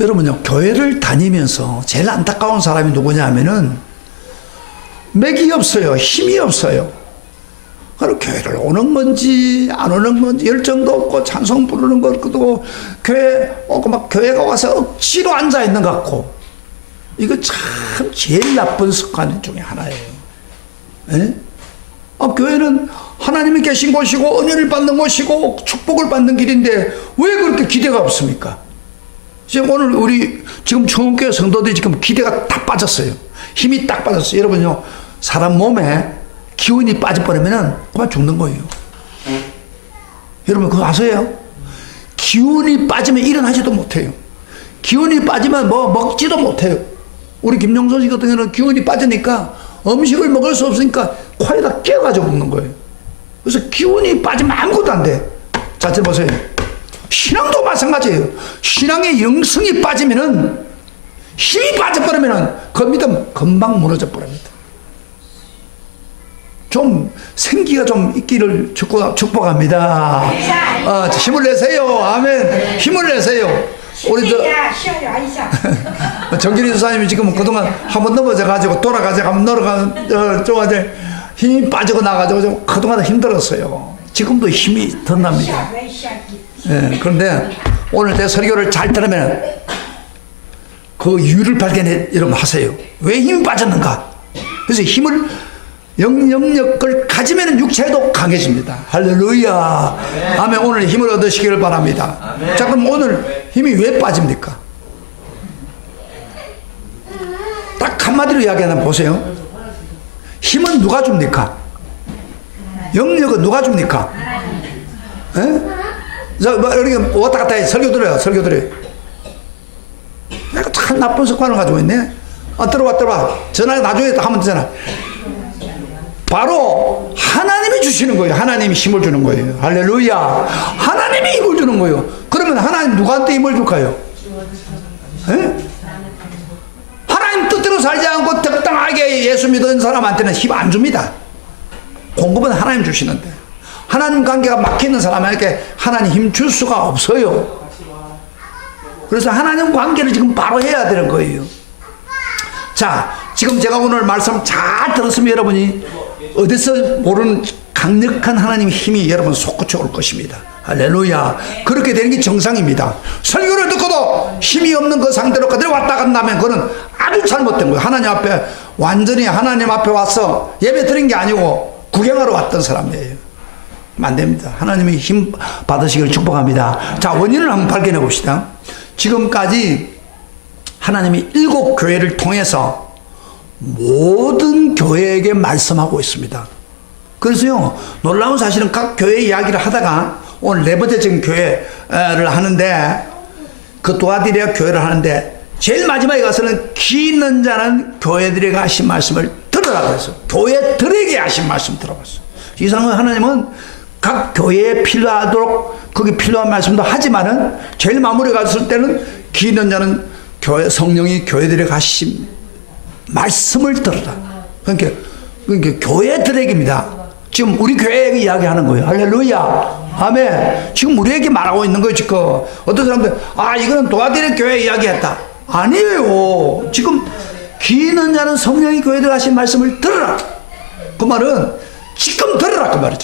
여러분요, 교회를 다니면서 제일 안타까운 사람이 누구냐 하면은 맥이 없어요. 힘이 없어요. 그리고 교회를 오는 건지 안 오는 건지 열정도 없고 찬송 부르는 것도 교회 오고 막 교회가 와서 억지로 앉아 있는 것 같고, 이거 참 제일 나쁜 습관 중에 하나예요. 에? 교회는 하나님이 계신 곳이고 은혜를 받는 곳이고 축복을 받는 길인데 왜 그렇게 기대가 없습니까? 지금 오늘 우리 지금 청운교회 성도들이 지금 기대가 다 빠졌어요. 힘이 딱 빠졌어요. 여러분요, 사람 몸에 기운이 빠져버리면 그만 죽는 거예요. 여러분 그거 아세요? 기운이 빠지면 일어나지도 못해요. 기운이 빠지면 뭐 먹지도 못해요. 우리 김용선 씨 같은 경우는 기운이 빠지니까 음식을 먹을 수 없으니까 코에다 끼어가지고 먹는 거예요. 그래서 기운이 빠지면 아무것도 안 돼. 자, 저 보세요. 신앙도 마찬가지예요. 신앙의 영성이 빠지면은, 힘이 빠져버리면은 그 믿음 금방 무너져 버립니다. 좀 생기가 좀 있기를 축복합니다. 힘을 내세요. 아멘. 힘을 내세요. 우리 정길이 주사님이 지금 그동안 한번 넘어져 가지고 돌아가자 한번 넘어가 좀 힘이 빠지고 나가지고 좀 그동안 힘들었어요. 지금도 힘이 덧납니다. 네, 그런데 오늘 내 설교를 잘 들으면 그 이유를 발견해 여러분 하세요. 왜 힘이 빠졌는가? 그래서 힘을 영역을 가지면 육체도 강해집니다. 할렐루야. 아멘. 오늘 힘을 얻으시기를 바랍니다. 자, 그럼 오늘 힘이 왜 빠집니까? 딱 한마디로 이야기하면 보세요. 힘은 누가 줍니까? 영역은 누가 줍니까? 에? 자, 이렇게 왔다 갔다 해. 설교 들어요. 설교 들어요. 내가 참 나쁜 습관을 가지고 있네. 들어와. 전화 나중에 하면 되잖아. 바로 하나님이 주시는 거예요. 하나님이 힘을 주는 거예요. 할렐루야. 하나님이 힘을 주는 거예요. 그러면 하나님 누구한테 힘을 줄까요? 에? 하나님 뜻대로 살지 않고 적당하게 예수 믿은 사람한테는 힘 안 줍니다. 공급은 하나님 주시는데, 하나님 관계가 막히는 사람에게 하나님 힘 줄 수가 없어요. 그래서 하나님 관계를 지금 바로 해야 되는 거예요. 자, 지금 제가 오늘 말씀 잘 들었으면 여러분이 어디서 모르는 강력한 하나님의 힘이 여러분 솟구쳐 올 것입니다. 할렐루야. 그렇게 되는 게 정상입니다. 설교를 듣고도 힘이 없는 그 상태로 그대로 왔다 간다면 그건 아주 잘못된 거예요. 하나님 앞에 완전히 하나님 앞에 와서 예배 드린 게 아니고 구경하러 왔던 사람이에요. 안 됩니다. 하나님의 힘 받으시길 축복합니다. 자, 원인을 한번 발견해 봅시다. 지금까지 하나님이 7 교회를 통해서 모든 교회에게 말씀하고 있습니다. 그래서요, 놀라운 사실은 각 교회 이야기를 하다가 오늘 4번째 지금 교회를 하는데, 그 도아디레아 교회를 하는데 제일 마지막에 가서는 기 있는 자는 교회들에게 하신 말씀을 들으라 그랬어요. 교회들에게 하신 말씀 들어봤어요. 이상은 하나님은 각 교회에 필요하도록 거기 필요한 말씀도 하지만은 제일 마무리 갔을 때는 기 있는 자는 성령이 교회들에게 하신 말씀을 들으라. 그러니까 교회들에게입니다. 지금 우리 교회에게 이야기하는 거예요. 할렐루야. 아멘. 지금 우리에게 말하고 있는 거예요. 지금 어떤 사람들 이거는 도와드릴 교회 이야기했다. 아니에요. 지금 귀 있는 자는 성령이 교회들 하신 말씀을 들으라. 그 말은 지금 들으라 그 말이에요.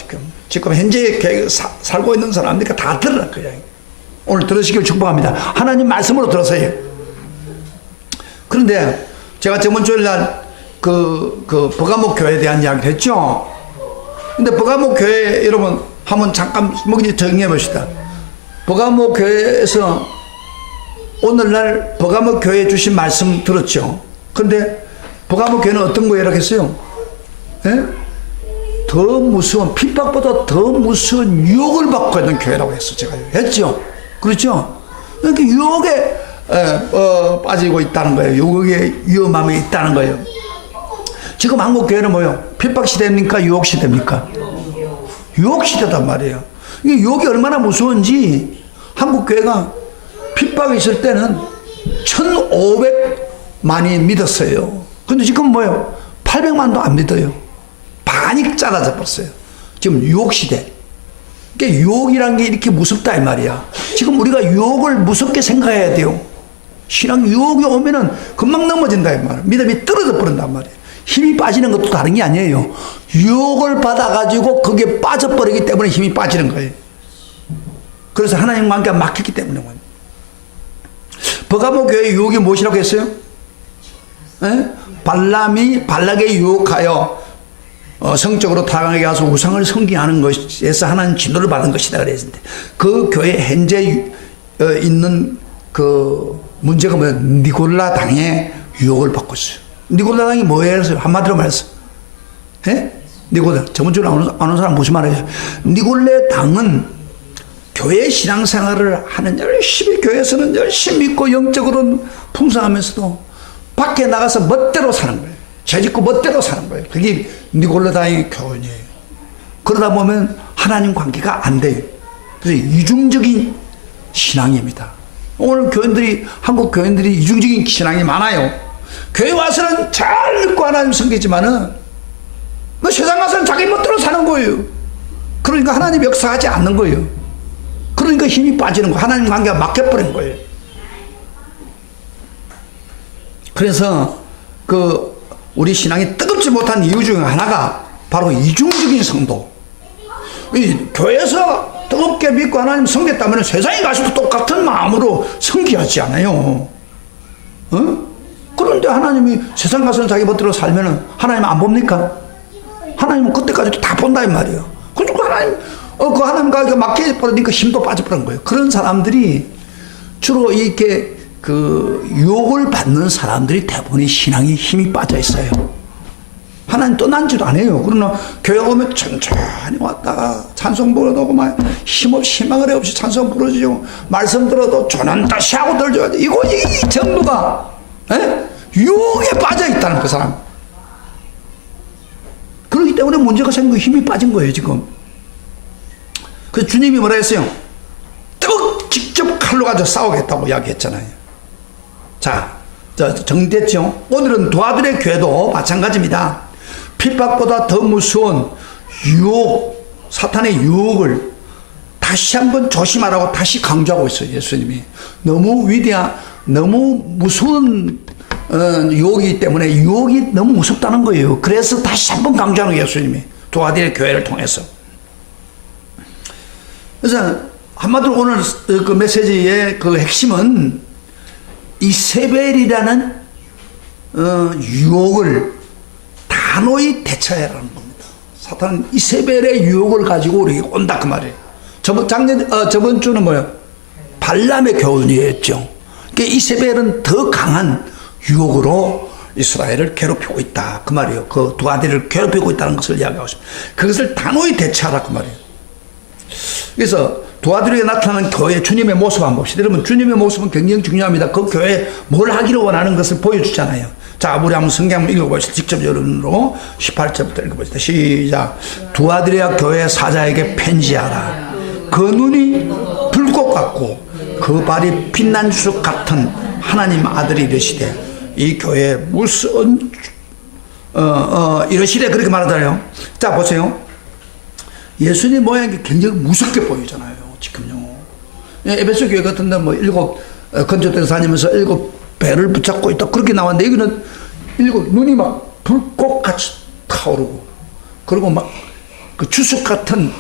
지금 현재 살고 있는 사람들과 다 들으라 그 이야기. 오늘 들으시길 축복합니다. 하나님 말씀으로 들으세요. 그런데 제가 저번 주일 날 버가모 교회에 대한 이야기를 했죠. 근데 버가모 교회 여러분 한번 잠깐 정리해 봅시다. 버가모 교회에서 오늘날 버가모 교회에 주신 말씀 들었죠. 근데 버가모 교회는 어떤 거예요? 이렇게 했어요. 예? 더 무서운, 핍박보다 더 무서운 유혹을 받고 있는 교회라고 했어. 제가 했죠. 그렇죠? 그러니까 유혹에 빠지고 있다는 거예요. 유혹의 위험함이 있다는 거예요. 지금 한국 교회는 뭐예요? 핍박 시대입니까? 유혹 시대입니까? 유혹 시대단 말이에요. 이게 유혹이 얼마나 무서운지 한국 교회가 핍박이 있을 때는 1,500만이 믿었어요. 근데 지금 뭐예요? 800만도 안 믿어요. 반이 잘라져 버렸어요. 지금 유혹 시대. 그러니까 유혹이란 게 이렇게 무섭다 이 말이야. 지금 우리가 유혹을 무섭게 생각해야 돼요. 신앙 유혹이 오면은 금방 넘어진다 이 말이에요. 믿음이 떨어져 버린단 말이에요. 힘이 빠지는 것도 다른 게 아니에요. 유혹을 받아가지고 거기에 빠져버리기 때문에 힘이 빠지는 거예요. 그래서 하나님과 함께 막혔기 때문에. 버가모 교회의 유혹이 무엇이라고 했어요? 에? 발람이 발락에 유혹하여 성적으로 타락하게 가서 우상을 섬기하는 것에서 하나님 진노를 받은 것이다 그랬는데, 그 교회 현재 있는 그 문제가 뭐예요? 니골라 당의 유혹을 받고 있어요. 니골라 당이 뭐예요? 한마디로 말해서, 니골라, 저번 주에 아는 사람 무슨 말이에요? 니골라 당은 교회 신앙생활을 하는, 열심히 교회에서는 열심히 믿고 영적으로는 풍성하면서도 밖에 나가서 멋대로 사는 거예요. 죄짓고 멋대로 사는 거예요. 그게 니골라당의 교훈이에요. 그러다 보면 하나님 관계가 안 돼요. 그래서 이중적인 신앙입니다. 오늘 교인들이, 한국 교인들이 이중적인 신앙이 많아요. 교회 와서는 잘 믿고 하나님 섬기지만은 뭐 세상 가서는 자기 멋대로 사는 거예요. 그러니까 하나님 역사하지 않는 거예요. 그러니까 힘이 빠지는 거예요. 하나님 관계가 막혀버린 거예요. 그래서 우리 신앙이 뜨겁지 못한 이유 중에 하나가 바로 이중적인 성도. 이 교회에서 뜨겁게 믿고 하나님 섬겼다면 세상에 가서도 똑같은 마음으로 섬기하지 않아요. 그런데 하나님이 세상 가서는 자기 멋대로 살면은 하나님 안 봅니까? 하나님은 그때까지도 다 본다 이 말이에요. 그리고 하나님 그 하나님과 막혀버리니까 힘도 빠져버린 거예요. 그런 사람들이 주로 이렇게 유혹을 받는 사람들이 대부분이 신앙이 힘이 빠져 있어요. 하나님 떠난지도 않아요. 그러나 교회 오면 천천히 왔다가 찬송 부르고 막 힘없이 희망을 없이 찬송 부르지고 말씀 들어도 저는 다시 하고 들줘야 돼. 이 전부가 유혹에 빠져 있다는 그 사람. 그렇기 때문에 문제가 생기고 힘이 빠진 거예요 지금. 그래서 주님이 뭐라 했어요? 직접 칼로 가지고 싸우겠다고 이야기했잖아요. 자, 정리됐죠? 오늘은 도아들의 교회도 마찬가지입니다. 핍박보다 더 무서운 유혹, 사탄의 유혹을 다시 한번 조심하라고 다시 강조하고 있어요. 예수님이. 너무 너무 무서운 유혹이기 때문에 유혹이 너무 무섭다는 거예요. 그래서 다시 한번 강조하는 거예요. 예수님이. 도아들의 교회를 통해서. 그래서 한마디로 오늘 그 메시지의 그 핵심은 이세벨이라는 유혹을 단호히 대처해야 하는 겁니다. 사탄은 이세벨의 유혹을 가지고 우리에게 온다 그 말이에요. 저번 주는 뭐예요? 발람의 교훈이었죠. 그러니까 이세벨은 더 강한 유혹으로 이스라엘을 괴롭히고 있다 그 말이에요. 그 두 아들을 괴롭히고 있다는 것을 이야기하고 있습니다. 그것을 단호히 대처하라 그 말이에요. 그래서 두 아들에게 나타나는 교회 주님의 모습 한번 봅시다. 여러분, 주님의 모습은 굉장히 중요합니다. 그 교회에 뭘 하기를 원하는 것을 보여주잖아요. 자, 우리 한번 성경 한번 읽어보시죠. 직접 여러분으로 18절부터 읽어보시다. 시작. 두 아들의 교회 사자에게 편지하라. 그 눈이 불꽃 같고 그 발이 빛난 수 같은 하나님 아들이 이르시되, 이 교회에 무슨 이러시되 그렇게 말하잖아요. 자, 보세요. 예수님 모양이 굉장히 무섭게 보이잖아요. 지금요. 에베소 교회 같은데 뭐 7 건조대에서 다니면서 7 배를 붙잡고 있다 그렇게 나왔는데, 여기는 7 눈이 막 불꽃같이 타오르고, 그리고 막 그 주석 같은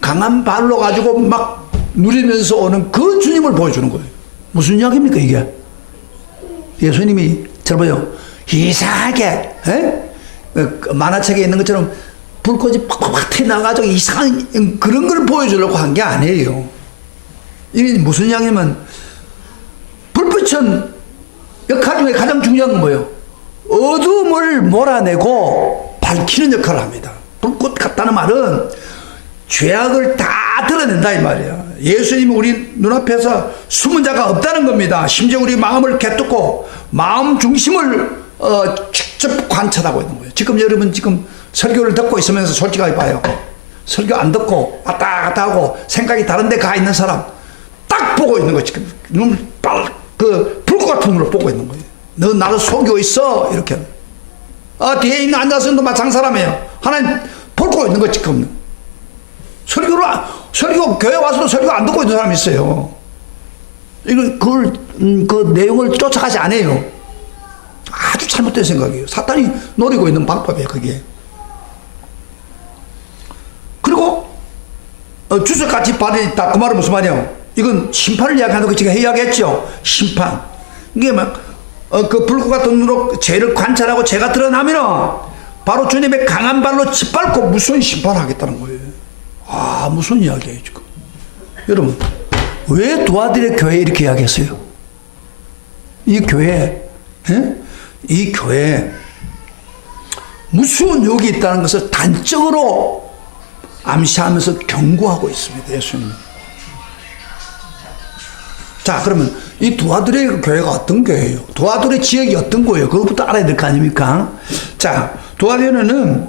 강한 발로 가지고 막 누리면서 오는 그 주님을 보여주는 거예요. 무슨 이야기입니까 이게? 예수님이 저봐요, 이상하게 만화책에 있는 것처럼 불꽃이 팍팍 튀어나가지고 이상한 그런 걸 보여주려고 한 게 아니에요. 이게 무슨 이야기냐면, 불빛은 역할 중에 가장 중요한 건 뭐예요? 어둠을 몰아내고 밝히는 역할을 합니다. 불꽃 같다는 말은 죄악을 다 드러낸다 이 말이에요. 예수님이 우리 눈앞에서 숨은 자가 없다는 겁니다. 심지어 우리 마음을 개뚫고 마음 중심을 직접 관찰하고 있는 거예요. 지금 여러분 설교를 듣고 있으면서 솔직하게 봐요. 설교 안 듣고 왔다 갔다 하고 생각이 다른 데 가 있는 사람 딱 보고 있는 거예요. 지금 눈을 불꽃 같은 눈으로 보고 있는 거예요. 너 나를 속이고 있어 이렇게. 뒤에 있는 앉아서 너 마찬가지 사람이에요. 하나님 보고 있는 거 지금. 설교 교회 와서도 설교 안 듣고 있는 사람이 있어요. 그 내용을 쫓아가지 않아요. 아주 잘못된 생각이에요. 사탄이 노리고 있는 방법이에요, 그게. 그리고 주석같이 발이 있다. 그 말은 무슨 말이에요? 이건 심판을 이야기하는 거 제가 이야기했죠. 심판. 이게 막 그 불꽃 같은 눈으로 죄를 관찰하고 죄가 드러나면은 바로 주님의 강한 발로 짓밟고 무슨 심판하겠다는 거예요. 아, 무슨 이야기예요 지금. 여러분, 왜 도아들의 교회 이렇게 이야기했어요? 이 교회, 이 교회 무슨 욕이 있다는 것을 단적으로 암시하면서 경고하고 있습니다. 예수님. 자, 그러면 이 도아들의 교회가 어떤 교회예요? 도아들의 지역이 어떤 거예요? 그것부터 알아야 될 거 아닙니까? 자, 도아들에는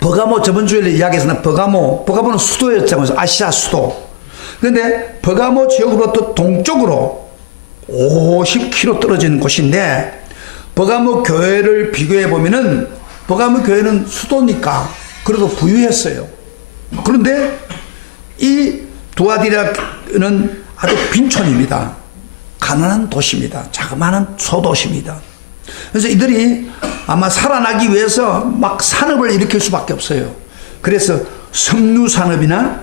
버가모, 저번 주에 이야기했으나 버가모는 수도였잖아요. 아시아 수도. 그런데 버가모 지역으로부터 동쪽으로 50km 떨어진 곳인데, 버가모 교회를 비교해 보면은 버가모 교회는 수도니까 그래도 부유했어요. 그런데 이 도아디라는 아주 빈촌입니다. 가난한 도시입니다. 자그마한 소도시입니다. 그래서 이들이 아마 살아나기 위해서 막 산업을 일으킬 수밖에 없어요. 그래서 석류산업이나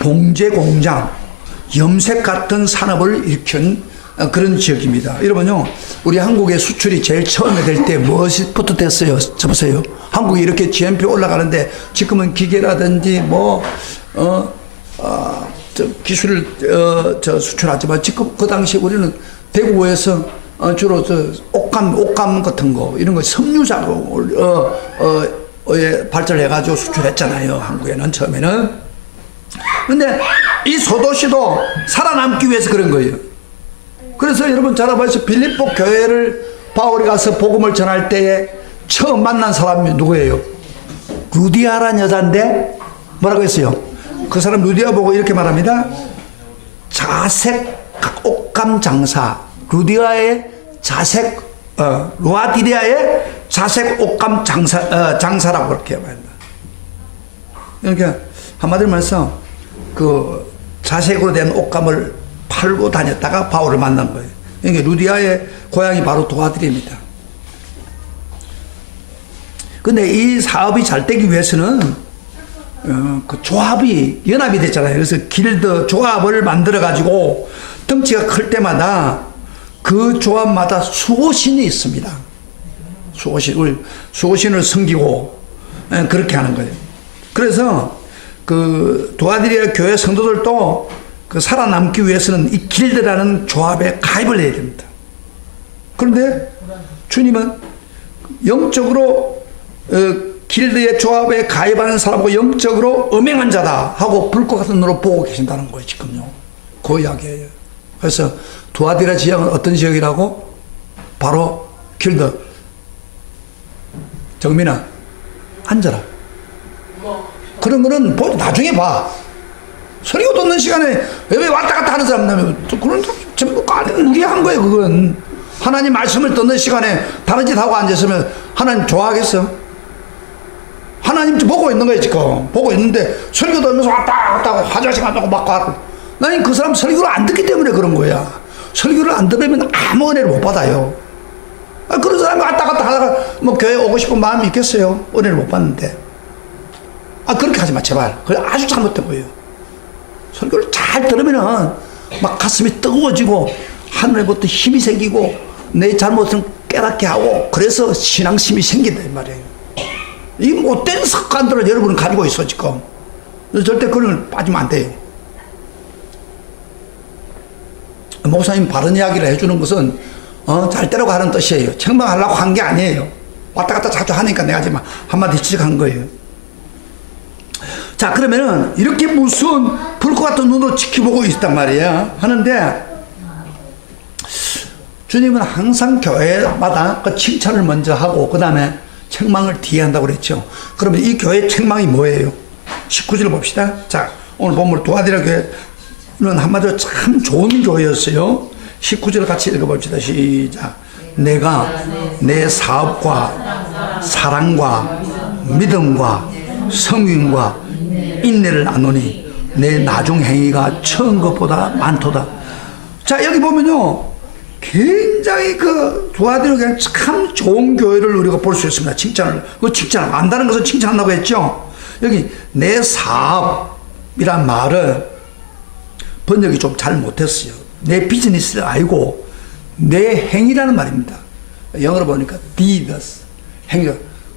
봉제공장, 염색 같은 산업을 일으킨 그런 지역입니다. 여러분요, 우리 한국의 수출이 제일 처음에 될 때 무엇부터 됐어요? 저 보세요. 한국이 이렇게 GNP 올라가는데 지금은 기계라든지 기술을 수출하지만 지금 그 당시 우리는 대구에서 주로 옷감 같은 거 이런 거 섬유작업을 발전을 해가지고 수출했잖아요. 한국에는 처음에는. 근데 이 소도시도 살아남기 위해서 그런 거예요. 그래서 여러분 잘 알아보세요. 빌립보 교회를 바울이 가서 복음을 전할 때에 처음 만난 사람이 누구예요? 루디아라는 여자인데 뭐라고 했어요? 그 사람 루디아 보고 이렇게 말합니다. 자색 옷감 장사, 루디아의 자색, 루아디리아의 자색 옷감 장사라고 그렇게 말합니다. 그러니까 한마디로 말해서 그 자색으로 된 옷감을 팔고 다녔다가 바울을 만난 거예요. 그러니까 루디아의 고향이 바로 도아들입니다. 근데 이 사업이 잘 되기 위해서는 그 조합이 연합이 됐잖아요. 그래서 길드 조합을 만들어 가지고 덩치가 클 때마다 그 조합마다 수호신이 있습니다. 수호신을 섬기고 그렇게 하는 거예요. 그래서 그 도아디리아 교회 성도들도 그 살아남기 위해서는 이 길드라는 조합에 가입을 해야 됩니다. 그런데 주님은 영적으로 길드의 조합에 가입하는 사람하고 영적으로 음행한 자다 하고 불꽃 같은 눈으로 보고 계신다는 거예요. 지금요. 그 이야기예요. 그래서 도아디라 지역은 어떤 지역이라고? 바로 길드. 정민아, 앉아라. 그런 거는 나중에 봐. 설교 듣는 시간에 왜 왔다 갔다 하는 사람 나면 그런 전부 무리한 거예요. 그건 하나님 말씀을 듣는 시간에 다른 짓 하고 앉았으면 하나님 좋아하겠어? 하나님 보고 있는 거예요. 지금 보고 있는데 설교 들으면서 왔다 갔다 하고 화장실 간다고 막 가고. 나는 그 사람 설교를 안 듣기 때문에 그런 거야. 설교를 안 들으면 아무 은혜를 못 받아요. 그런 사람이 왔다 갔다 하다가 뭐 교회 오고 싶은 마음이 있겠어요? 은혜를 못 받는데. 그렇게 하지 마, 제발. 그게 아주 잘못된 거예요. 설교를 잘 들으면은 막 가슴이 뜨거워지고 하늘에부터 힘이 생기고 내 잘못을 깨닫게 하고 그래서 신앙심이 생긴다 이 말이에요. 이 못된 습관들을 여러분은 가지고 있어 지금. 절대 그걸 빠지면 안 돼요. 목사님 바른 이야기를 해주는 것은 잘 되라고 하는 뜻이에요. 책망하려고 한 게 아니에요. 왔다 갔다 자주 하니까 내가 지금 한마디 지적한 거예요. 자, 그러면은 이렇게 무슨 불꽃 같은 눈으로 지켜보고 있단 말이에요. 하는데 주님은 항상 교회마다 그 칭찬을 먼저 하고 그 다음에 책망을 뒤에 한다고 그랬죠. 그러면 이 교회의 책망이 뭐예요? 19절 봅시다. 자, 오늘 본문 도아디라 교회는 한마디로 참 좋은 교회였어요. 19절 같이 읽어봅시다. 시작. 내가 내 사업과 사랑과 믿음과 성윈과 인내를 나누니 내 나중 행위가 처음 것보다 많도다. 자, 여기 보면요. 굉장히 그 도와드리고 참 좋은 교회를 우리가 볼 수 있습니다. 칭찬을. 그 칭찬, 안다는 것은 칭찬한다고 했죠. 여기 내 사업이란 말을 번역이 좀 잘 못했어요. 내 비즈니스를 알고 내 행위라는 말입니다. 영어로 보니까 deeds, 행위,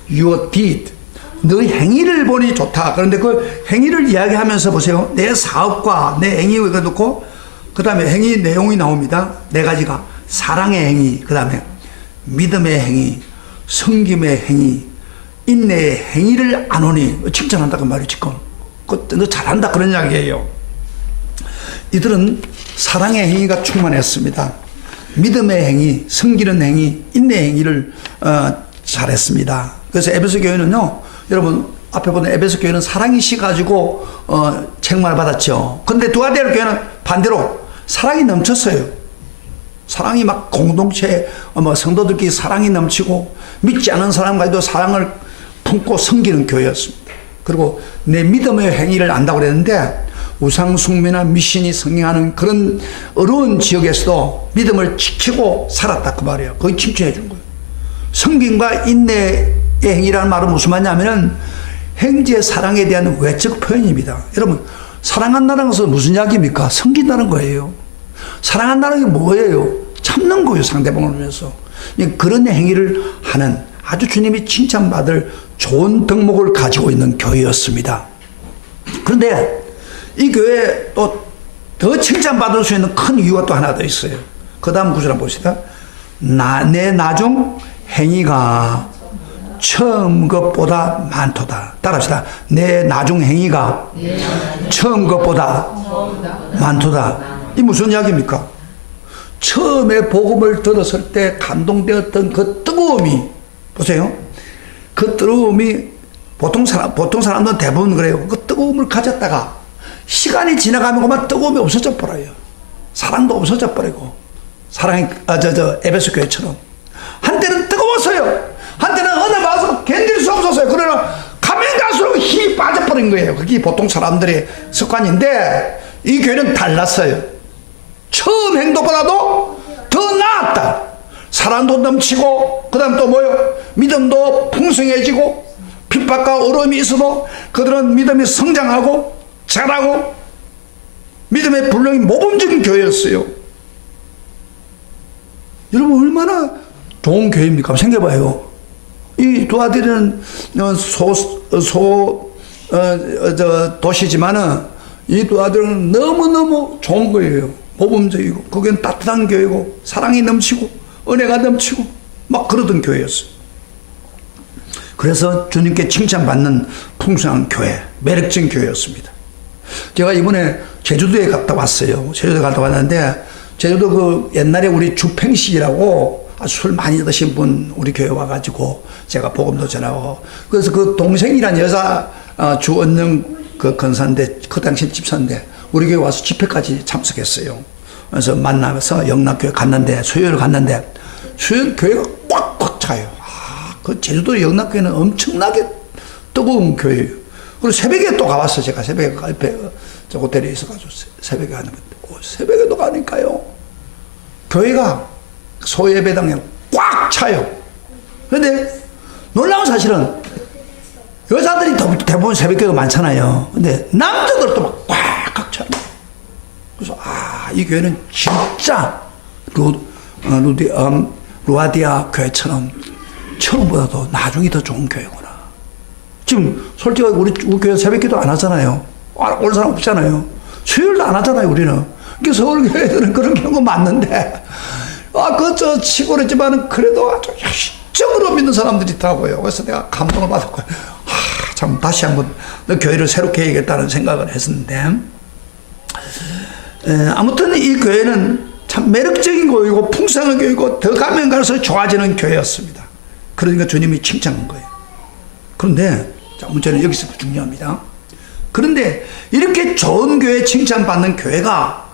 your deed. 너의 행위를 보니 좋다. 그런데 그 행위를 이야기하면서 보세요. 내 사업과 내 행위가 놓고 그 다음에 행위 내용이 나옵니다. 네 가지가 사랑의 행위, 그 다음에 믿음의 행위, 섬김의 행위, 인내의 행위를 안 오니 칭찬한다고 말이에요. 지금 너 잘한다 그런 이야기예요. 이들은 사랑의 행위가 충만했습니다. 믿음의 행위, 섬기는 행위, 인내의 행위를 잘했습니다. 그래서 에베소 교회는요, 여러분 앞에 보는 에베소 교회는 사랑이 시가지고 책망을 받았죠. 그런데 두아데아 교회는 반대로 사랑이 넘쳤어요. 사랑이 막 공동체 성도들끼리 사랑이 넘치고 믿지 않은 사람과도 사랑을 품고 섬기는 교회였습니다. 그리고 내 믿음의 행위를 안다고 그랬는데 우상 숭배나 미신이 성행하는 그런 어려운 지역에서도 믿음을 지키고 살았다 그 말이에요. 거기 칭찬해 준 거예요. 섬김과 인내의 행위라는 말은 무슨 말이냐면은 행지의 사랑에 대한 외적 표현입니다. 여러분 사랑한다는 것은 무슨 이야기입니까? 섬긴다는 거예요. 사랑한다는 게 뭐예요? 참는 거예요. 상대방을 위해서. 그런 행위를 하는 아주 주님이 칭찬받을 좋은 덕목을 가지고 있는 교회였습니다. 그런데 이 교회에 또 더 칭찬받을 수 있는 큰 이유가 또 하나 더 있어요. 그 다음 구절 한번 봅시다. 내 나중 행위가 처음 것보다 많도다. 따라합시다. 내 나중 행위가 처음 것보다 많도다. 이 무슨 이야기입니까? 처음에 복음을 들었을 때 감동되었던 그 뜨거움이, 보세요. 그 뜨거움이 보통 사람들은 대부분 그래요. 그 뜨거움을 가졌다가 시간이 지나가면 그만 뜨거움이 없어져 버려요. 사랑도 없어져 버리고. 사랑이, 에베소 교회처럼. 한때는 뜨거웠어요. 한때는 어느 와서 견딜 수 없었어요. 그러나 가면 갈수록 힘이 빠져버린 거예요. 그게 보통 사람들의 습관인데 이 교회는 달랐어요. 처음 행동보다도 더 나았다. 사랑도 넘치고 그 다음 또 뭐요? 믿음도 풍성해지고 핍박과 어려움이 있어도 그들은 믿음이 성장하고 자라고 믿음의 분량이 모범적인 교회였어요. 여러분 얼마나 좋은 교회입니까? 생각해봐요. 이 도와드리는 도시지만은 이 도와드리는 너무너무 좋은 거예요. 모범적이고 거기는 따뜻한 교회고 사랑이 넘치고 은혜가 넘치고 막 그러던 교회였어요. 그래서 주님께 칭찬받는 풍성한 교회, 매력적인 교회였습니다. 제가 이번에 제주도에 갔다 왔어요. 제주도에 갔다 왔는데 제주도 그 옛날에 우리 주팽식이라고 술 많이 드신 분 우리 교회 와가지고 제가 복음도 전하고 그래서 그 동생이란 여자 주언영 그 건사인데 그 당시 집사인데 우리 교회 와서 집회까지 참석했어요. 그래서 만나서 영락교회 갔는데 수요일 갔는데 수요일 교회가 꽉꽉 차요. 그 제주도 영락교회는 엄청나게 뜨거운 교회예요. 그리고 새벽에 또 가봤어. 제가 새벽에 옆에 저 호텔에 있어가지고 새벽에 가는 건데 새벽에도 가니까요. 교회가 소예배당에 꽉 차요. 그런데 놀라운 사실은 여자들이 대부분 새벽교회가 많잖아요. 근데 남자들도 막 꽉 차요. 그래서 이 교회는 진짜 루아디아 교회처럼 처음보다도 나중이 더 좋은 교회구나. 지금 솔직하게 우리 교회 새벽기도 안 하잖아요. 올 사람 없잖아요. 수요일도 안 하잖아요, 우리는. 그래서 서울교회들은 그런 경우가 많는데, 저 치고랬지만은 그래도 아주 열정으로 믿는 사람들이 있다고요. 그래서 내가 감동을 받았고요. 참, 다시 한번 교회를 새롭게 해야겠다는 생각을 했었는데, 아무튼 이 교회는 참 매력적인 교회고, 풍성한 교회고, 더 가면 갈수록 좋아지는 교회였습니다. 그러니까 주님이 칭찬한 거예요. 그런데, 자, 문제는 여기서 중요합니다. 그런데 이렇게 좋은 교회 칭찬받는 교회가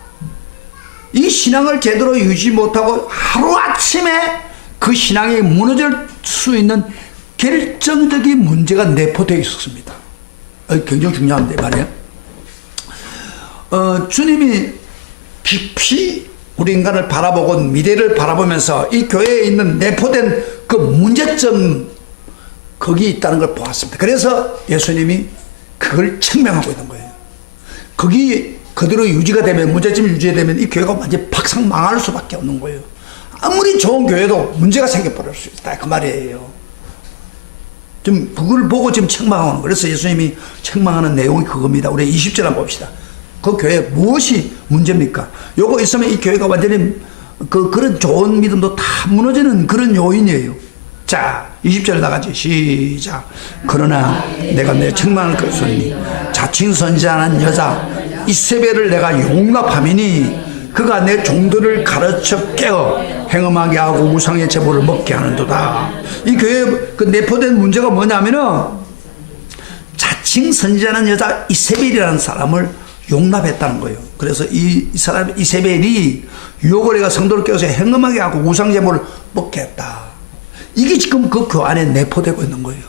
이 신앙을 제대로 유지 못하고 하루아침에 그 신앙이 무너질 수 있는 결정적인 문제가 내포되어 있었습니다. 굉장히 중요한데 말이에요. 주님이 깊이 우리 인간을 바라보고 미래를 바라보면서 이 교회에 있는 내포된 그 문제점, 거기 있다는 걸 보았습니다. 그래서 예수님이 그걸 책명하고 있는 거예요. 거기 그대로 유지가 되면, 문제점이 유지되면 이 교회가 완전히 박상 망할 수밖에 없는 거예요. 아무리 좋은 교회도 문제가 생겨버릴 수 있다, 그 말이에요. 좀 그걸 보고 지금 책망하는 거예요. 그래서 예수님이 책망하는 내용이 그겁니다. 우리 20절 한번 봅시다. 그 교회에 무엇이 문제입니까? 요거 있으면 이 교회가 완전히 그런 좋은 믿음도 다 무너지는 그런 요인이에요. 자, 20절 나가지. 시작. 그러나 내가 내 책망할 것이니 자칭 선지자는 여자 이세벨을 내가 용납하미니 그가 내 종들을 가르쳐 깨어 행음하게 하고 우상의 제물을 먹게 하는도다. 이 교회에 그 내포된 문제가 뭐냐면은 자칭 선지자는 여자 이세벨이라는 사람을 용납했다는 거예요. 그래서 이 사람 이세벨이 유혹을 해가 성도를 깨워서 행음하게 하고 우상 제물을 먹게 했다. 이게 지금 그 교회 안에 내포되고 있는 거예요.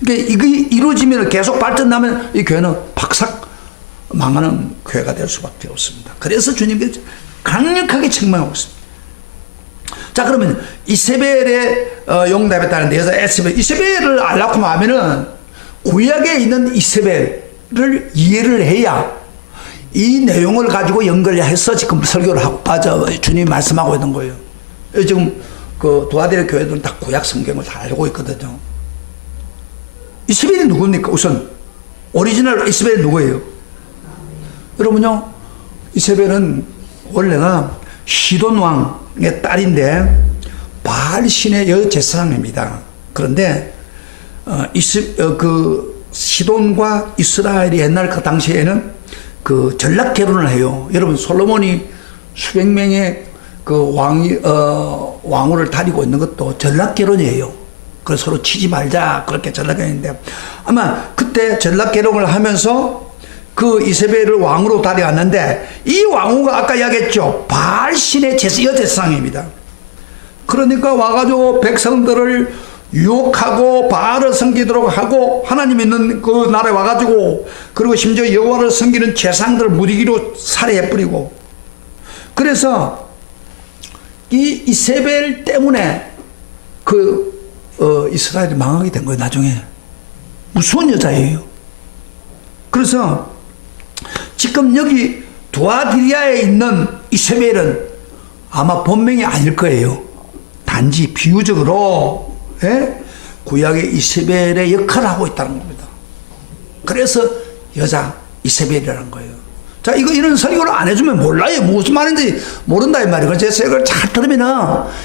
그러니까 이게 이루어지면, 계속 발전하면 이 교회는 박삭 망하는 교회가 될 수밖에 없습니다. 그래서 주님께서 강력하게 책망하고 있습니다. 자, 그러면 이세벨에 용납했다는데, 여자 이세벨을 알라고 하면은 구약에 있는 이세벨을 이해를 해야 이 내용을 가지고 연결해서 지금 설교를 하고 주님이 말씀하고 있는 거예요. 지금 그 도하델 교회들은 다 구약 성경을 다 알고 있거든요. 이세벨이 누굽니까? 우선 오리지널 이세벨이 누구예요? 여러분요, 이세벨은 원래가 시돈 왕의 딸인데 바알 신의 여제사장입니다. 그런데 그 시돈과 이스라엘이 옛날 그 당시에는 그 전락 결혼을 해요. 여러분, 솔로몬이 수백 명의 그 왕후를 다리고 있는 것도 전락 결혼이에요. 그래서 서로 치지 말자, 그렇게 전락 결혼인데, 아마 그때 전락 결혼을 하면서 그 이세벨을 왕으로 다려왔는데, 이 왕후가 아까 이야기했죠. 바알 신의 여제사장입니다. 그러니까 와가지고 백성들을 유혹하고 바알을 섬기도록 하고, 하나님 있는 그 나라에 와가지고, 그리고 심지어 여호와를 섬기는 제사장들을 무리기로 살해해버리고, 그래서 이 이세벨 때문에 이스라엘이 망하게 된 거예요. 나중에 무서운 여자예요. 그래서 지금 여기 두아디리아에 있는 이세벨은 아마 본명이 아닐 거예요. 단지 비유적으로 구약의 이세벨의 역할을 하고 있다는 겁니다. 그래서 여자 이세벨이라는 거예요. 자, 이런 설교를 안 해주면 몰라요. 무슨 말인지 모른다 이 말이에요. 제 설교를 잘 들으면은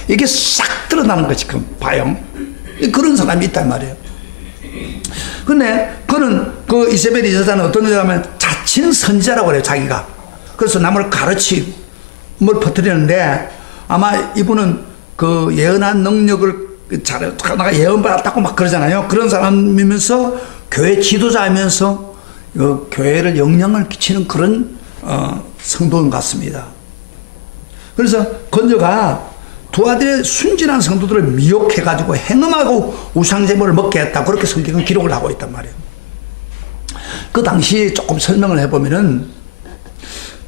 이게 싹 드러나는 거 지금 봐요. 그런 사람이 있단 말이에요. 근데 그 이세벨이 여자는 어떤 여자냐면 자칭 선지자라고 그래요, 자기가. 그래서 남을 가르치고 뭘 퍼뜨리는데, 아마 이분은 그 예언한 능력을 내가 예언받았다고 막 그러잖아요. 그런 사람이면서 교회 지도자이면서 교회를 영향을 끼치는 그런 성도인 같습니다. 그래서 건조가 두아들의 순진한 성도들을 미혹해가지고 행음하고 우상제물을 먹게 했다, 그렇게 성경은 기록을 하고 있단 말이에요. 그 당시 조금 설명을 해보면은,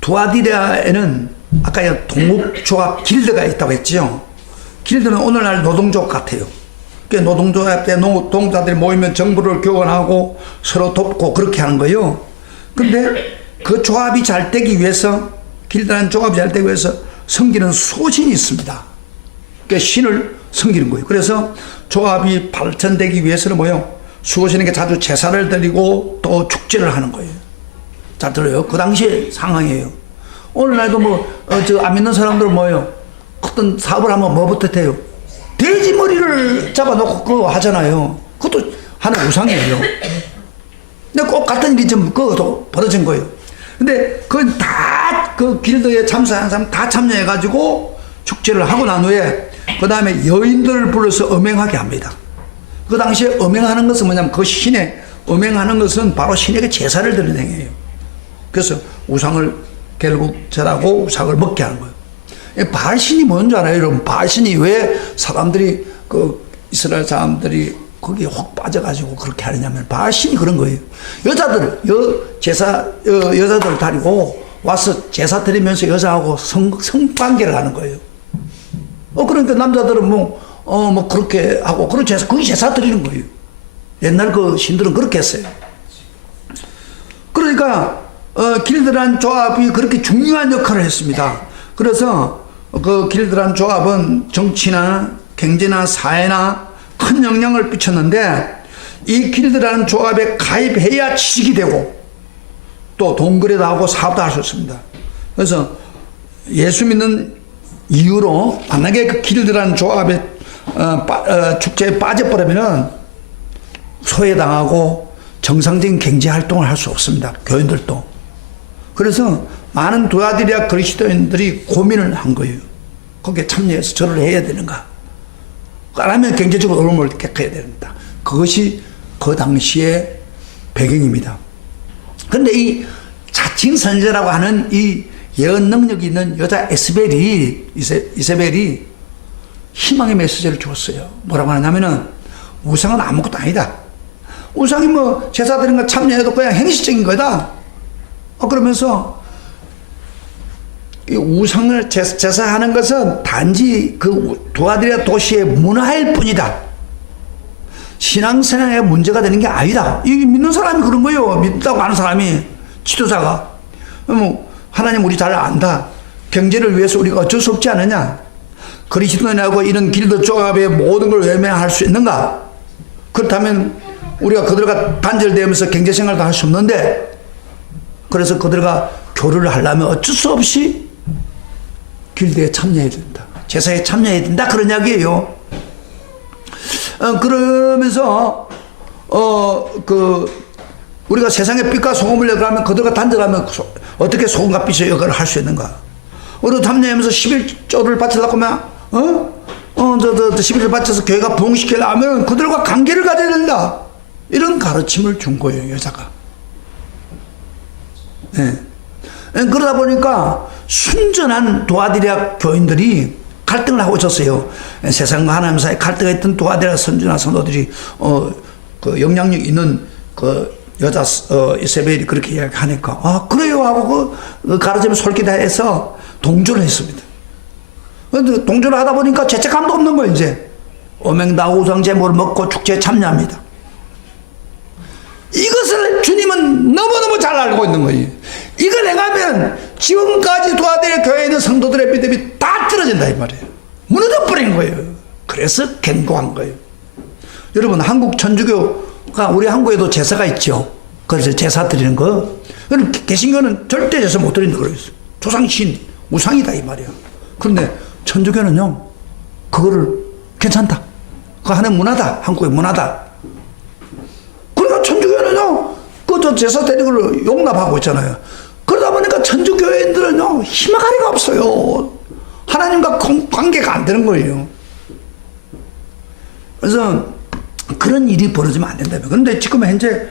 두아디라에는 아까 동국조합 길드가 있다고 했죠. 길드는 오늘날 노동조합 같아요. 노동조합 때 노동자들이 모이면 정부를 교환하고 서로 돕고 그렇게 하는 거예요. 근데 그 조합이 잘 되기 위해서, 길드라는 조합이 잘 되기 위해서 섬기는 소신이 있습니다. 그러니까 신을 섬기는 거예요. 그래서 조합이 발전되기 위해서는 수호신에게 자주 제사를 드리고 또 축제를 하는 거예요. 잘 들어요? 그 당시의 상황이에요. 오늘날도 안 믿는 사람들은 어떤 사업을 하면 뭐부터 돼요? 돼지 머리를 잡아놓고 그거 하잖아요. 그것도 하는 우상이에요. 근데 꼭 같은 일이 좀 그것도 벌어진 거예요. 근데 그건 다 그 길드에 참석하는 사람 다 참여해가지고 축제를 하고 난 후에 그 다음에 여인들을 불러서 음행하게 합니다. 그 당시에 음행하는 것은 뭐냐면, 그 신에 음행하는 것은 바로 신에게 제사를 드리는 행위예요. 그래서 우상을 결국 절하고 우상을 먹게 하는 거예요. 바알신이 뭔지 알아요, 여러분? 바알신이 왜 사람들이, 이스라엘 사람들이 거기에 혹 빠져가지고 그렇게 하느냐면, 바알신이 그런 거예요. 여자들, 여자들 다리고 와서 제사 드리면서 여자하고 성관계를 하는 거예요. 그러니까 남자들은 뭐 그렇게 하고, 그게 제사 드리는 거예요. 옛날 그 신들은 그렇게 했어요. 그러니까, 길드란 조합이 그렇게 중요한 역할을 했습니다. 그래서 그 길드란 조합은 정치나 경제나 사회나 큰 영향을 끼쳤는데, 이 길드라는 조합에 가입해야 취직이 되고 또 돈거래도 하고 사업도 할 수 있습니다. 그래서 예수 믿는 이유로 만약에 그 길드라는 조합에 축제에 빠져버리면 소외당하고 정상적인 경제 활동을 할 수 없습니다. 교인들도. 그래서 많은 두아디라 그리스도인들이 고민을 한 거예요. 거기에 참여해서 절을 해야 되는가? 안 하면 경제적으로 어려움을 겪어야 됩니다. 그것이 그 당시의 배경입니다. 그런데 이 자칭 선지자라고 하는 이 예언 능력이 있는 여자 이세벨이 희망의 메시지를 줬어요. 뭐라고 하냐면은 우상은 아무것도 아니다. 우상이 뭐 제사 드리는 거 참여해도 그냥 행시적인 거다. 그러면서 이 우상을 제사하는 것은 단지 그 두아디라 도시의 문화일 뿐이다. 신앙생활에 문제가 되는 게 아니다. 이 믿는 사람이 그런 거예요. 믿다고 하는 사람이, 지도자가. 하나님 우리 잘 안다. 경제를 위해서 우리가 어쩔 수 없지 않느냐. 그리스도인하고 이런 길드 조합의 모든 걸 외면할 수 있는가? 그렇다면 우리가 그들과 단절되면서 경제생활도 할 수 없는데, 그래서 그들과 교류를 하려면 어쩔 수 없이 길드에 참여해야 된다. 제사에 참여해야 된다. 그런 이야기예요. 그러면서 우리가 세상의 빛과 소금을 역할하면 그들과 단절하면 어떻게 소금과 빛의 역할을 할 수 있는가? 우리도 참여하면서 11조를 바치려고 하면 11조를 바쳐서 교회가 부흥시키려면 그들과 관계를 가져야 된다. 이런 가르침을 준 거예요, 여자가. 네. 그러다 보니까 순전한 도아디라 교인들이 갈등을 하고 있었어요. 세상과 하나님 사이에 갈등가 있던 도아디라 선주나 성도들이 그 영향력 있는 그 여자 이세벨이 그렇게 이야기하니까 그래요 하고 그 가르침을 솔깃해서 동조를 했습니다. 그런데 동조를 하다 보니까 죄책감도 없는 거예요. 이제 오맹다우상제물을 먹고 축제에 참여합니다. 이것을 주님은 너무너무 잘 알고 있는 거예요. 이걸 행하면 지금까지 도아디라 교회에 있는 성도들의 믿음이 다 떨어진다 이 말이에요. 무너져 버린 거예요. 그래서 경고한 거예요. 여러분, 한국 천주교가 우리 한국에도 제사가 있죠. 그래서 제사 드리는 거. 개신교는 절대 제사 못 드린다 그랬어요. 조상신 우상이다 이 말이야. 그런데 천주교는요, 그거를 괜찮다. 그거 하는 문화다. 한국의 문화다. 그러니까 천주교는요, 그 제사 드리는 걸 용납하고 있잖아요. 그러다 보니까 천주교인들은요, 희망가리가 없어요. 하나님과 관계가 안 되는 거예요. 그래서 그런 일이 벌어지면 안 된다며. 그런데 지금 현재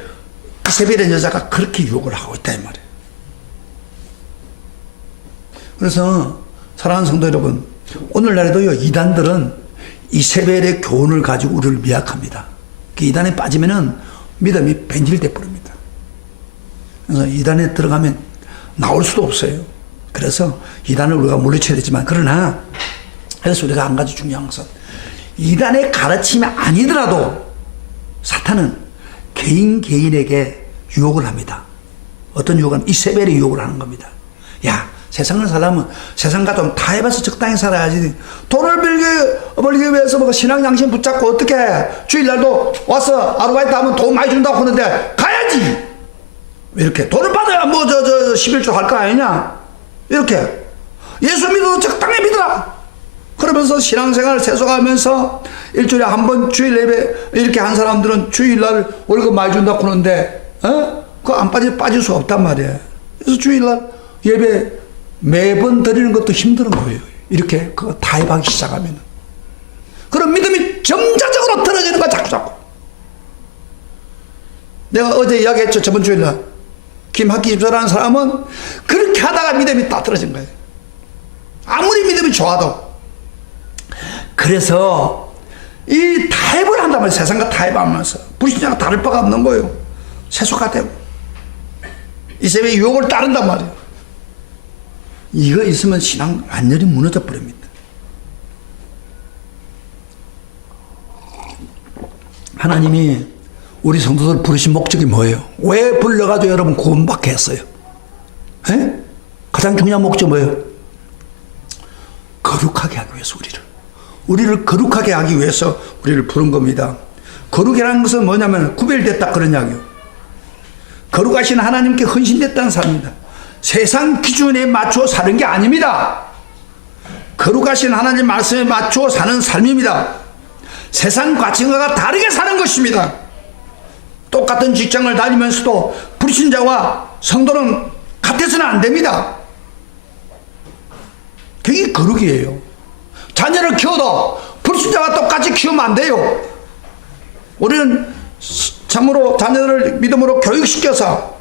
이세벨의 여자가 그렇게 유혹을 하고 있다 이 말이에요. 그래서 사랑하는 성도 여러분, 오늘날에도요, 이단들은 이세벨의 교훈을 가지고 우리를 미약합니다. 그 이단에 빠지면은 믿음이 변질돼 버립니다. 그래서 이단에 들어가면 나올 수도 없어요. 그래서 이단을 우리가 물리쳐야 되지만, 그러나 그래서 우리가 한 가지 중요한 것은 이단의 가르침이 아니더라도 사탄은 개인에게 유혹을 합니다. 어떤 유혹은 이세벨의 유혹을 하는 겁니다. 야, 세상을 살려면 세상과 좀 타협해서 적당히 살아야지. 돈을 벌기 위해서 뭐 신앙 양심 붙잡고 어떻게 해? 주일날도 와서 아르바이트 하면 돈 많이 준다고 하는데 가야지. 이렇게 돈을 받아야 뭐 11조 할 거 아니냐? 이렇게 예수 믿어도 적당히 믿어라. 그러면서 신앙생활을 세속하면서 일주일에 한 번 주일 예배 이렇게 한 사람들은 주일날 월급 많이 준다고 하는데 그거 안 빠질 수 없단 말이에요. 그래서 주일날 예배 매번 드리는 것도 힘든 거예요. 이렇게 그거 타협하기 시작하면. 그럼 믿음이 점차적으로 떨어지는 거야, 자꾸. 내가 어제 이야기했죠, 저번 주일날. 김학기 집사라는 사람은 그렇게 하다가 믿음이 다 떨어진 거예요. 아무리 믿음이 좋아도. 그래서 이 타협을 한단 말이에요. 세상과 타협하면서. 불신자가 다를 바가 없는 거예요. 세속화 되고. 이세벨의 유혹을 따른단 말이에요. 이거 있으면 신앙 완전히 무너져 버립니다. 하나님이 우리 성도들 부르신 목적이 뭐예요? 왜 불러가지고 여러분 구원받게 했어요? 에? 가장 중요한 목적 뭐예요? 거룩하게 하기 위해서 우리를 거룩하게 하기 위해서 우리를 부른 겁니다. 거룩이라는 것은 뭐냐면 구별됐다 그런 이야기요. 거룩하신 하나님께 헌신됐다는 삶입니다. 세상 기준에 맞춰 사는 게 아닙니다. 거룩하신 하나님 말씀에 맞춰 사는 삶입니다. 세상 가치관과 다르게 사는 것입니다. 똑같은 직장을 다니면서도 불신자와 성도는 같아서는 안 됩니다. 그게 거룩이에요. 자녀를 키워도 불신자와 똑같이 키우면 안 돼요. 우리는 참으로 자녀들을 믿음으로 교육시켜서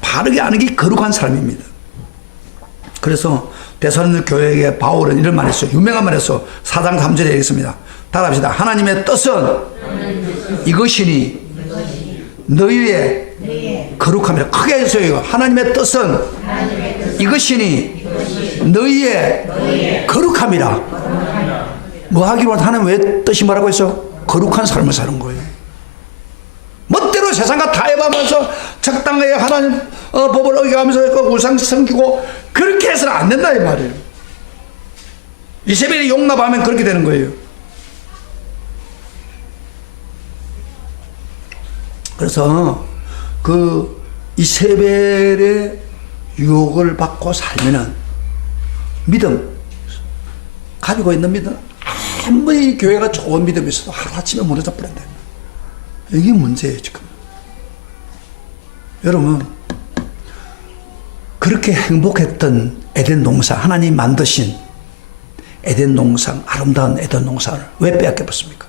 바르게 하는 게 거룩한 삶입니다. 그래서 데살로니가 교회에 바울은 이런 말 했어요. 유명한 말 했어. 4장 3절에 있습니다. 따라합시다. 하나님의 뜻은 이것이니 너희의 거룩함이라. 크게 해주세요. 하나님의 뜻은 이것이니 너희의 거룩함이라. 뭐 하기로 하나님 왜 뜻이 뭐라고 했어? 거룩한 삶을 사는 거예요. 멋대로 세상과 타협하면서 적당하게 하나님 법을 어겨가면서 우상 섬기고 그렇게 해서는 안 된다 이 말이에요. 이세벨이 용납하면 그렇게 되는 거예요. 그래서 그 이세벨의 유혹을 받고 살면은 믿음 가지고 있는 믿음 아무리 교회가 좋은 믿음이 있어도 하루아침에 무너져 버린다. 이게 문제예요 지금. 여러분 그렇게 행복했던 에덴 동산, 하나님 만드신 에덴 동산, 아름다운 에덴 동산을 왜 빼앗겨버렸습니까?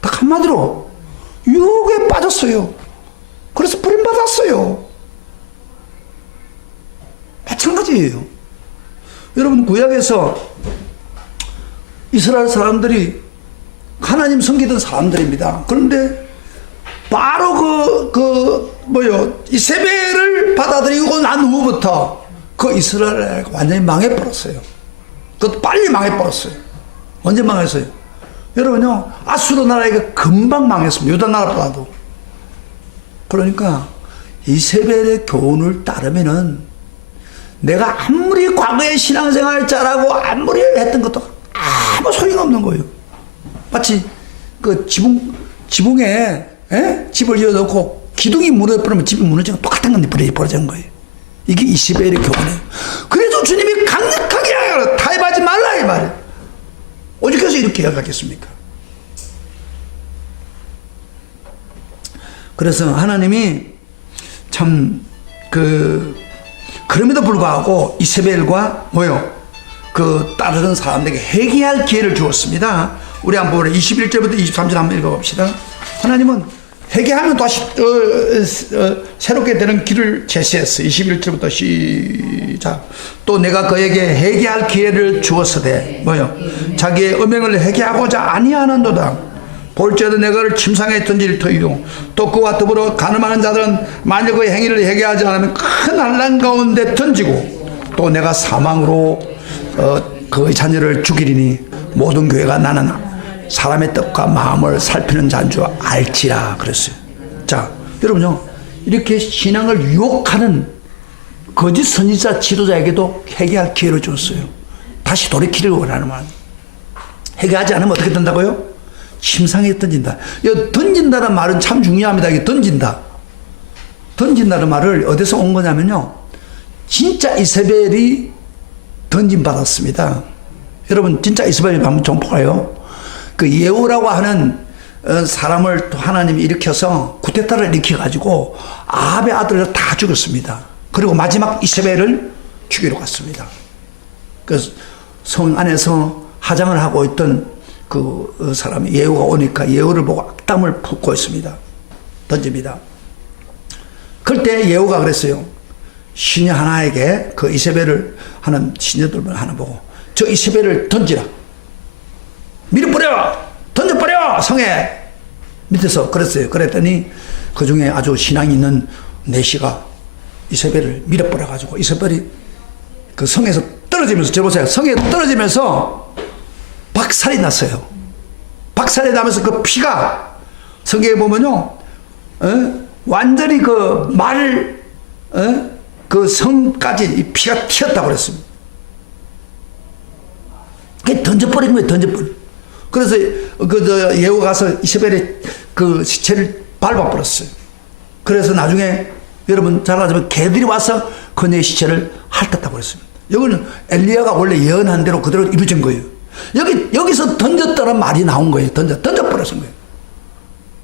딱 한마디로 유혹에 빠졌어요. 그래서 버림받았어요. 마찬가지예요. 여러분 구약에서 이스라엘 사람들이 하나님 섬기던 사람들입니다. 그런데 바로 이세벨을 받아들이고 난 후부터 그 이스라엘이 완전히 망해버렸어요. 그것도 빨리 망해버렸어요. 언제 망했어요? 여러분요, 아수르 나라가 금방 망했습니다. 유다 나라보다도. 그러니까 이세벨의 교훈을 따르면은 내가 아무리 과거에 신앙생활 잘하고 아무리 했던 것도 아무 소용이 없는 거예요. 마치 그 지붕에 집을 지어놓고 기둥이 무너져버리면 집이 무너지고 똑같은 건데 벌어지는 거예요. 이게 이세벨의 교훈이에요. 그래도 주님이 강력하게 하라, 타협하지 말라 이 말이에요. 오직해서 이렇게 이야기하겠습니까? 그래서 하나님이 참 그럼에도 불구하고 이세벨과 따르는 사람들에게 회개할 기회를 주었습니다. 우리 한번 21절부터 23절 한번 읽어봅시다. 하나님은 회개하면 다시 새롭게 되는 길을 제시했어요. 21절부터 시작. 또 내가 그에게 회개할 기회를 주었으되 자기의 음행을 회개하고자 아니하는도다. 볼지어도 내가 그를 침상에 던질 터이요 또 그와 더불어 간음하는 자들은 만일 그의 행위를 회개하지 않으면 큰 환난 가운데 던지고 또 내가 사망으로 그의 자녀를 죽이리니 모든 교회가 나는 사람의 뜻과 마음을 살피는 자인 줄 알지라 그랬어요. 자, 여러분요, 이렇게 신앙을 유혹하는 거짓 선지자 지도자에게도 회개할 기회를 줬어요. 다시 돌이키를 원하는 말. 회개하지 않으면 어떻게 된다고요? 침상에 던진다. 이 던진다는 말은 참 중요합니다. 이게 던진다. 던진다는 말을 어디서 온 거냐면요, 진짜 이세벨이 던짐받았습니다. 여러분 진짜 이세벨이 한번 좀 볼까요? 그 예후라고 하는 사람을 또 하나님이 일으켜서 쿠데타를 일으켜가지고 아합의 아들을 다 죽였습니다. 그리고 마지막 이세벨을 죽이러 갔습니다. 그래서 성 안에서 하장을 하고 있던 그 사람이 예후가 오니까 예후를 보고 악담을 품고 있습니다. 던집니다. 그때 예후가 그랬어요. 시녀 하나에게 그 이세벨을 하는 시녀들 하나 보고 저 이세벨을 던지라. 밀어버려! 던져버려! 성에! 밑에서 그랬어요. 그랬더니 그 중에 아주 신앙이 있는 내시가 이세벨을 밀어버려가지고 이세벨이 그 성에서 떨어지면서, 저 보세요. 성에 떨어지면서 박살이 났어요. 박살이 나면서 그 피가 성경에 보면요, 완전히 그 말, 그 성까지 이 피가 튀었다고 그랬습니다. 그게 던져버린 거예요, 던져버린. 그래서 예후 가서 이세벨의 그 시체를 밟아버렸어요. 그래서 나중에 여러분 잘 아시면 개들이 와서 그녀의 시체를 핥았다고 그랬습니다. 여기는 엘리야가 원래 예언한 대로 그대로 이루어진 거예요. 여기서 던졌다는 말이 나온 거예요. 던져버렸은 거예요.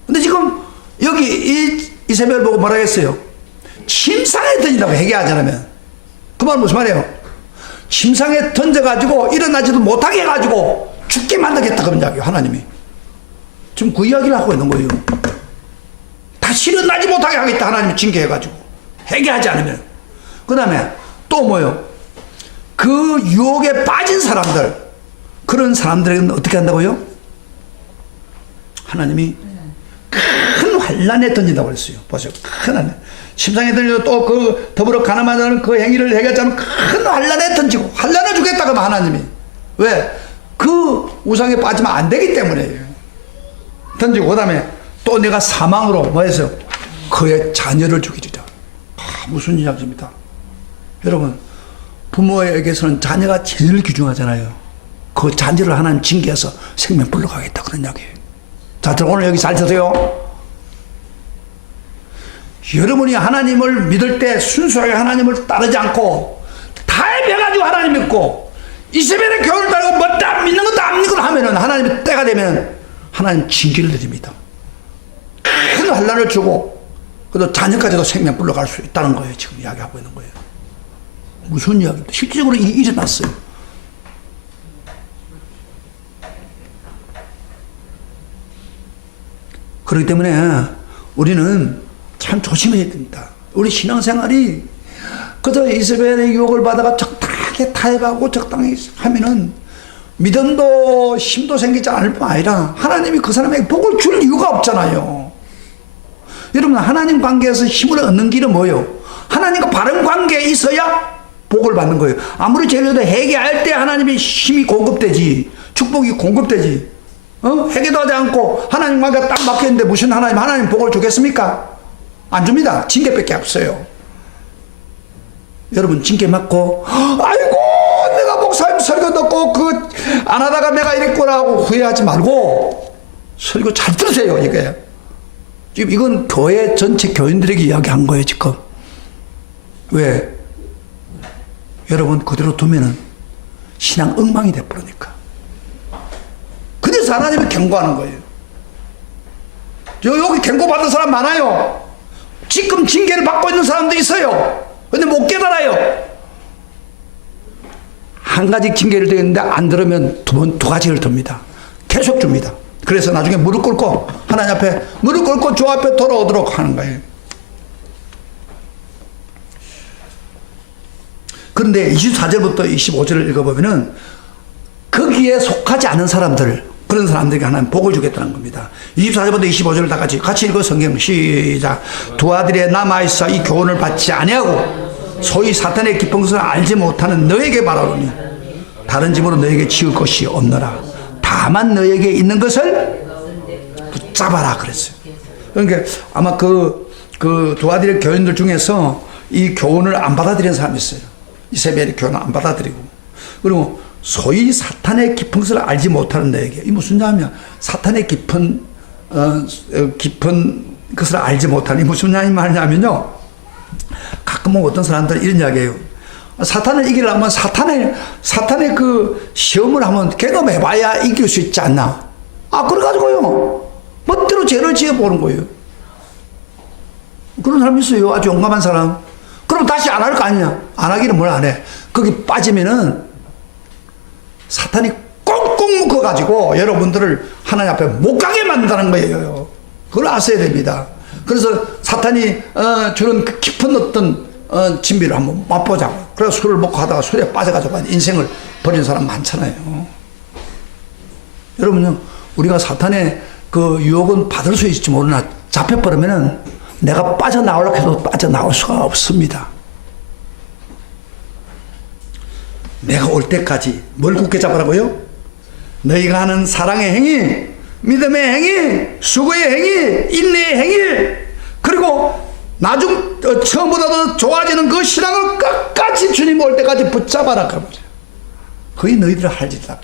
근데 지금 여기 이세벨 보고 뭐라 했어요? 침상에 던진다고 회개하지 않으면. 그 말은 무슨 말이에요? 침상에 던져가지고 일어나지도 못하게 해가지고 죽게 만들겠다 그런 이야기예요. 하나님이 지금 그 이야기를 하고 있는 거예요. 다시 일어나지 못하게 하겠다. 하나님이 징계해가지고 회개하지 않으면. 그 다음에 또 뭐요? 그 유혹에 빠진 사람들, 그런 사람들에게는 어떻게 한다고요? 하나님이 큰 환란에 던진다고 그랬어요. 보세요. 큰 환란. 심상에 던지고 또 그 더불어 가늠하는 그 행위를 해결하자면 큰 환란에 던지고, 환란을 주겠다 그러면 하나님이. 왜? 그 우상에 빠지면 안 되기 때문에요. 던지고, 그 다음에 또 내가 사망으로 뭐 해서 그의 자녀를 죽이리라. 무슨 이야기입니다. 여러분, 부모에게서는 자녀가 제일 귀중하잖아요. 그 자녀를 하나님 징계해서 생명불로 가겠다 그런 이야기예요. 자, 오늘 여기 잘 들으세요. 여러분이 하나님을 믿을 때 순수하게 하나님을 따르지 않고 다 해가지고 하나님 믿고 이세벨의 교훈을 따르고 뭐다 믿는 것도 안 믿는 것 하면은 하나님의 때가 되면 하나님 징계를 내립니다. 큰 환란을 주고 그래도 자녀까지도 생명불로 갈 수 있다는 거예요. 지금 이야기하고 있는 거예요. 무슨 이야기입니까? 실질적으로 일어났어요. 그렇기 때문에 우리는 참 조심해야 됩니다. 우리 신앙생활이 그저 이세벨의 유혹을 받아가 적당하게 타협하고 적당히 하면은 믿음도 힘도 생기지 않을 뿐 아니라 하나님이 그 사람에게 복을 줄 이유가 없잖아요. 여러분, 하나님 관계에서 힘을 얻는 길은 뭐예요? 하나님과 바른 관계에 있어야 복을 받는 거예요. 아무리 제대로 회개할 때 하나님의 힘이 공급되지, 축복이 공급되지, 회개도 하지 않고 하나님 관계가 딱 막혀있는데 무슨 하나님 복을 주겠습니까? 안 줍니다. 징계밖에 없어요. 여러분, 징계 맞고 아이고 내가 목사님 설교 듣고 안 하다가 내가 이랬구나 하고 후회하지 말고 설교 잘 들으세요. 이게 지금 이건 교회 전체 교인들에게 이야기한 거예요. 지금 왜? 여러분 그대로 두면은 신앙 엉망이 돼버리니까. 그래서 하나님이 경고하는 거예요. 여기 경고받은 사람 많아요. 지금 징계를 받고 있는 사람도 있어요. 근데 못 깨달아요. 한 가지 징계를 드렸는데 안 들으면 두 가지를 듭니다. 계속 줍니다. 그래서 나중에 무릎 꿇고 하나님 앞에 무릎 꿇고 주 앞에 돌아오도록 하는 거예요. 그런데 24절부터 25절을 읽어보면은 거기에 속하지 않은 사람들, 그런 사람들에게 하나님 복을 주겠다는 겁니다. 24절부터 25절을 다 같이 읽어. 성경 시작. 두 아들이 남아있어 이 교훈을 받지 아니하고 소위 사탄의 깊은 것을 알지 못하는 너에게 말하노니 다른 집으로 너에게 지을 것이 없노라. 다만 너에게 있는 것을 붙잡아라 그랬어요. 그러니까 아마 그 두 아들의 교인들 중에서 이 교훈을 안 받아들이는 사람이 있어요. 이세벨의 교훈을 안 받아들이고, 그리고 소위 사탄의 깊은 것을 알지 못하는 너에게, 이 무슨 말이냐? 사탄의 깊은 것을 알지 못하는, 이 무슨 말이냐면요, 가끔 어떤 사람들은 이런 이야기해요. 사탄을 이기려면 사탄의 그 시험을 한번 경험해봐야 이길 수 있지 않나? 그래가지고요, 멋대로 죄를 지어보는 거예요. 그런 사람이 있어요. 아주 용감한 사람. 그럼 다시 안 할 거 아니냐? 안 하기는 뭘 안 해. 거기 빠지면은 사탄이 꽁꽁 묶어가지고 여러분들을 하나님 앞에 못 가게 만든다는 거예요. 그걸 아셔야 됩니다. 그래서 사탄이 주는 그 깊은 어떤 진비를 한번 맛보자고. 그래서 술을 먹고 하다가 술에 빠져가지고 인생을 버린 사람 많잖아요. 여러분요, 우리가 사탄의 그 유혹은 받을 수 있을지 모르나 잡혀버리면은 내가 빠져나오려고 해도 빠져나올 수가 없습니다. 내가 올 때까지 뭘 굳게 잡으라고요? 너희가 하는 사랑의 행위, 믿음의 행위, 수고의 행위, 인내의 행위, 그리고 처음보다 더 좋아지는 그 신앙을 끝까지 주님 올 때까지 붙잡아라. 거의 너희들 할 짓이다.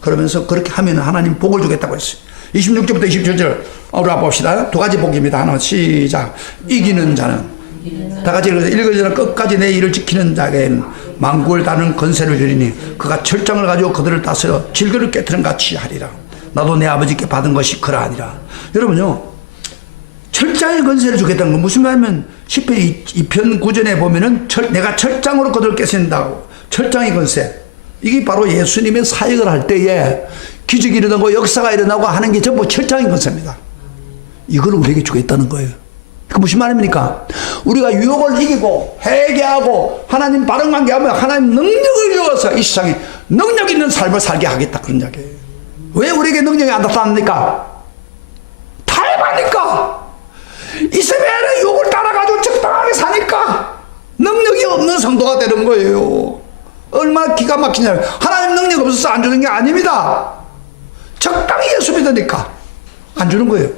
그러면서 그렇게 하면 하나님 복을 주겠다고 했어요. 26절부터 27절 우리 봅시다. 두 가지 복입니다. 하나 시작. 이기는 자는, 다 같이 읽어주라. 끝까지 내 일을 지키는 자에게는 만국을 다루는 권세를 주리니 그가 철장을 가지고 그들을 다스려 질그를 깨트린 같이 하리라. 나도 내 아버지께 받은 것이 그러하니라. 여러분요, 철장의 권세를 주겠다는 건 무슨 말이면 10편 2편 9절에 보면은 내가 철장으로 그들을 깨트린다고. 철장의 권세, 이게 바로 예수님의 사역을 할 때에 기적이 일어나고 역사가 일어나고 하는 게 전부 철장의 권세입니다. 이걸 우리에게 주겠다는 거예요. 그 무슨 말입니까? 우리가 유혹을 이기고 회개하고 하나님 바른 관계하면 하나님 능력을 주어서 이 세상에 능력 있는 삶을 살게 하겠다, 그런 이야기예요. 왜 우리에게 능력이 안 나타납니까? 타협하니까. 이세벨의 유혹을 따라가지고 적당하게 사니까 능력이 없는 성도가 되는 거예요. 얼마나 기가 막히냐면, 하나님 능력 없어서 안 주는 게 아닙니다. 적당히 예수 믿으니까 안 주는 거예요.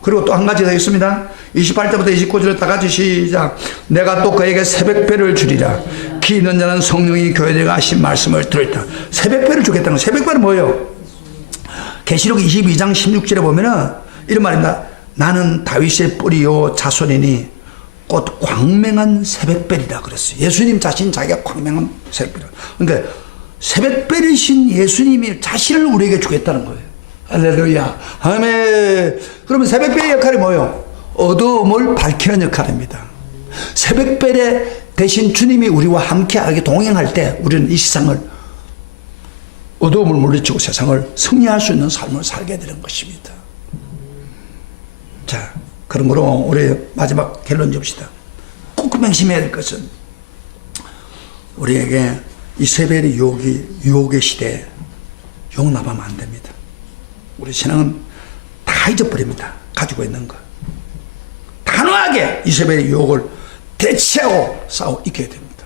그리고 또 한 가지 더 있습니다. 28절부터 29절에 다 같이 시작. 내가 또 그에게 새벽배를 주리라. 기 있는 자는 성령이 교회에 하신 말씀을 들었다. 새벽배를 주겠다는 거. 새벽배는 뭐예요? 계시록 22장 16절에 보면은 이런 말입니다. 나는 다윗의 뿌리요 자손이니 곧 광명한 새벽별이다 그랬어요. 예수님 자신 자기가 광명한 새벽별. 그러니까 새벽별이신 예수님이 자신을 우리에게 주겠다는 거예요. 할렐루야. 아멘. 그러면 새벽별의 역할이 뭐예요? 어두움을 밝히는 역할입니다. 새벽별의 대신 주님이 우리와 함께하게 동행할 때 우리는 이 세상을, 어두움을 물리치고 세상을 승리할 수 있는 삶을 살게 되는 것입니다. 자, 그러므로 우리 마지막 결론 줍시다. 꼭 명심해야 될 것은, 우리에게 이세벨의 유혹의 시대에 용납하면 안 됩니다. 우리 신앙은 다 잊어버립니다. 가지고 있는 것. 단호하게 이세벨의 유혹을 대치하고 싸워 이겨야 됩니다.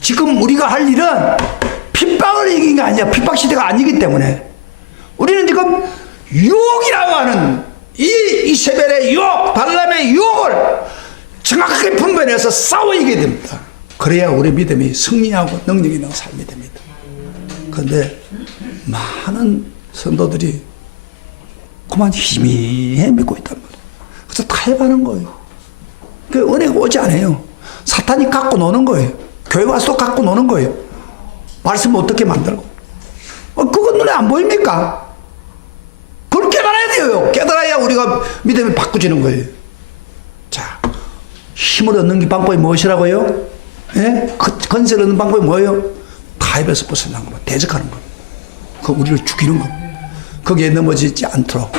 지금 우리가 할 일은 핍박을 이긴 게 아니야. 핍박 시대가 아니기 때문에 우리는 지금 유혹이라고 하는 이 이세벨의 유혹, 발람의 유혹을 정확하게 분별해서 싸워 이겨야 됩니다. 그래야 우리 믿음이 승리하고 능력 있는 삶이 됩니다. 그런데 많은 성도들이 그만 희미해 믿고 있단 말이에요. 그래서 타협하는 거예요. 그 은혜가 오지 않아요. 사탄이 갖고 노는 거예요. 교회 와서 또 갖고 노는 거예요. 말씀 어떻게 만들고. 그건 눈에 안 보입니까? 그걸 깨달아야 돼요. 깨달아야 우리가 믿음이 바꾸지는 거예요. 자, 힘을 얻는 게 방법이 무엇이라고요? 예? 건설을 얻는 방법이 뭐예요? 타협에서 벗어나는 거, 대적하는 거. 그 우리를 죽이는 거. 거기에 넘어지지 않도록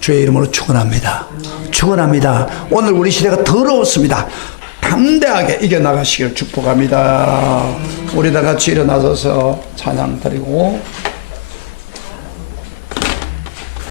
주의 이름으로 축원합니다. 축원합니다. 오늘 우리 시대가 더러웠습니다. 담대하게 이겨나가시길 축복합니다. 우리 다 같이 일어나서서 찬양 드리고